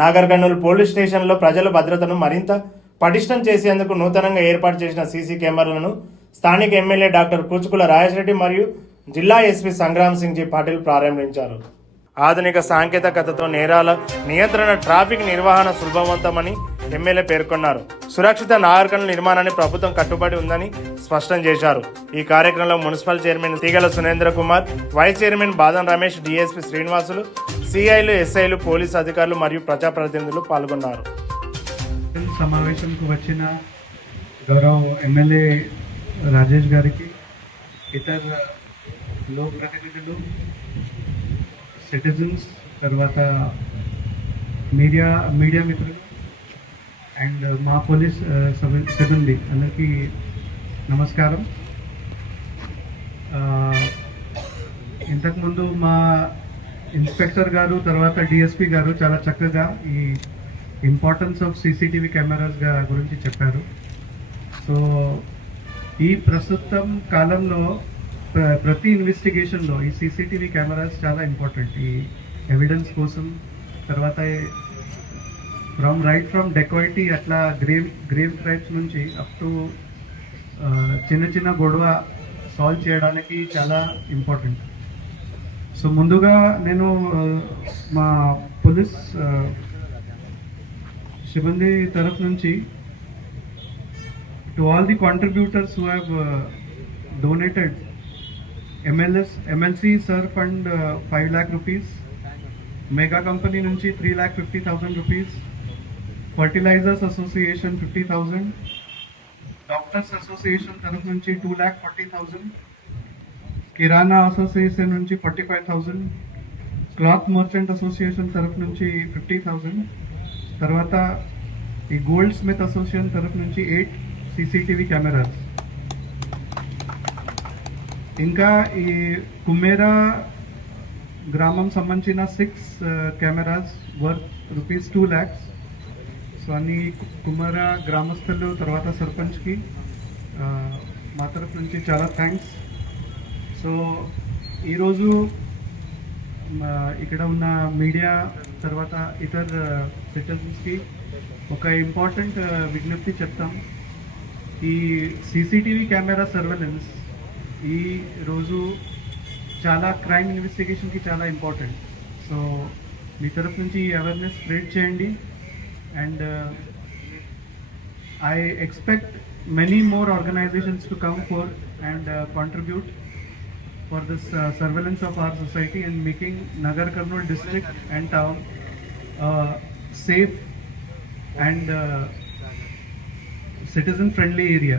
Nagar Kurnool police స్టేషన్లో ప్రజల భద్రతను మరింత పటిష్టం చేసేందుకు నూతనంగా ఏర్పాటు చేసిన సీసీ కెమెరాలను స్థానిక ఎమ్మెల్యే డాక్టర్ కూచుకుల రాజేష్ రెడ్డి మరియు జిల్లా ఎస్పీ సంగ్రామ్ సింగ్ జీ పాటిల్ ప్రారంభించారు. ఆధునిక సాంకేతికతతో నేరాల నియంత్రణ, ట్రాఫిక్ నిర్వహణ సులభవంతమని ఎమ్మెల్యే పేర్కొన్నారు. సురక్షిత నాగర్ కర్నూల్ నిర్మాణాన్ని ప్రభుత్వం కట్టుబడి ఉందని స్పష్టం చేశారు. ఈ కార్యక్రమంలో మున్సిపల్ చైర్మన్ తీగల సునేంద్ర కుమార్, వైస్ చైర్మన్ బాదం రమేష్, డీఎస్పీ శ్రీనివాసులు, సిఐలు, ఎస్ఐలు, పోలీసు అధికారులు మరియు ప్రజాప్రతినిధులు పాల్గొన్నారు. సమావేశంకు వచ్చిన గౌరవ ఎమ్మెల్యే రాజేష్ గారికి, ఇతర లోక్ ప్రతినిధులు, సిటిజన్స్, తర్వాత మీడియా మిత్రులు అండ్ మా పోలీస్ సిబ్బంది అందరికీ నమస్కారం. ఇంతకుముందు మా ఇన్స్పెక్టర్ గారు, తర్వాత డిఎస్పీ గారు చాలా చక్కగా ఈ ఇంపార్టెన్స్ ఆఫ్ సీసీటీవీ కెమెరాస్ గురించి చెప్పారు. సో ఈ ప్రస్తుతం కాలంలో ప్రతి ఇన్వెస్టిగేషన్లో ఈ సీసీటీవీ కెమెరాస్ చాలా ఇంపార్టెంట్. ఈ ఎవిడెన్స్ కోసం, తర్వాత ఫ్రమ్ డెకాయిటీ అట్లా గ్రేవ్ క్రైమ్స్ నుంచి అప్ టు చిన్న గొడవ సాల్వ్ చేయడానికి చాలా ఇంపార్టెంట్. సో ముందుగా నేను మా పోలీస్ సిబ్బంది తరఫు నుంచి to all the contributors who have donated MLC sir fund 5 lakh rupees, mega company నుంచి 3,50,000 rupees, fertilizers association 50,000, doctors association తరఫు నుంచి 2,40,000, కిరాణా అసోసియేషన్ నుంచి 45,000, క్లాత్ మర్చెంట్ అసోసియేషన్ తరఫు నుంచి 50,000, తర్వాత ఈ గోల్డ్ స్మిత్ అసోసియేషన్ తరఫు నుంచి 8 సీసీటీవీ కెమెరాస్, ఇంకా ఈ కుమ్మేరా గ్రామం సంబంధించిన 6 కెమెరాస్ వర్త్ ₹2 lakhs. సో అన్ని కుమ్మేరా గ్రామస్తులు, తర్వాత సర్పంచ్కి మా తరఫు నుంచి చాలా థ్యాంక్స్. సో ఈరోజు ఇక్కడ ఉన్న మీడియా, తర్వాత ఇతర సిటిజన్స్కి ఒక ఇంపార్టెంట్ విజ్ఞప్తి చెప్తాం. ఈ సీసీటీవీ కెమెరా సర్వేలెన్స్ ఈ రోజు చాలా క్రైమ్ ఇన్వెస్టిగేషన్కి చాలా ఇంపార్టెంట్. సో మీ తరఫు నుంచి అవేర్నెస్ స్ప్రెడ్ చేయండి. And I expect many more organisations to come forth and contribute for this surveillance of our society and making Nagar Karnool district and town safe and citizen friendly area.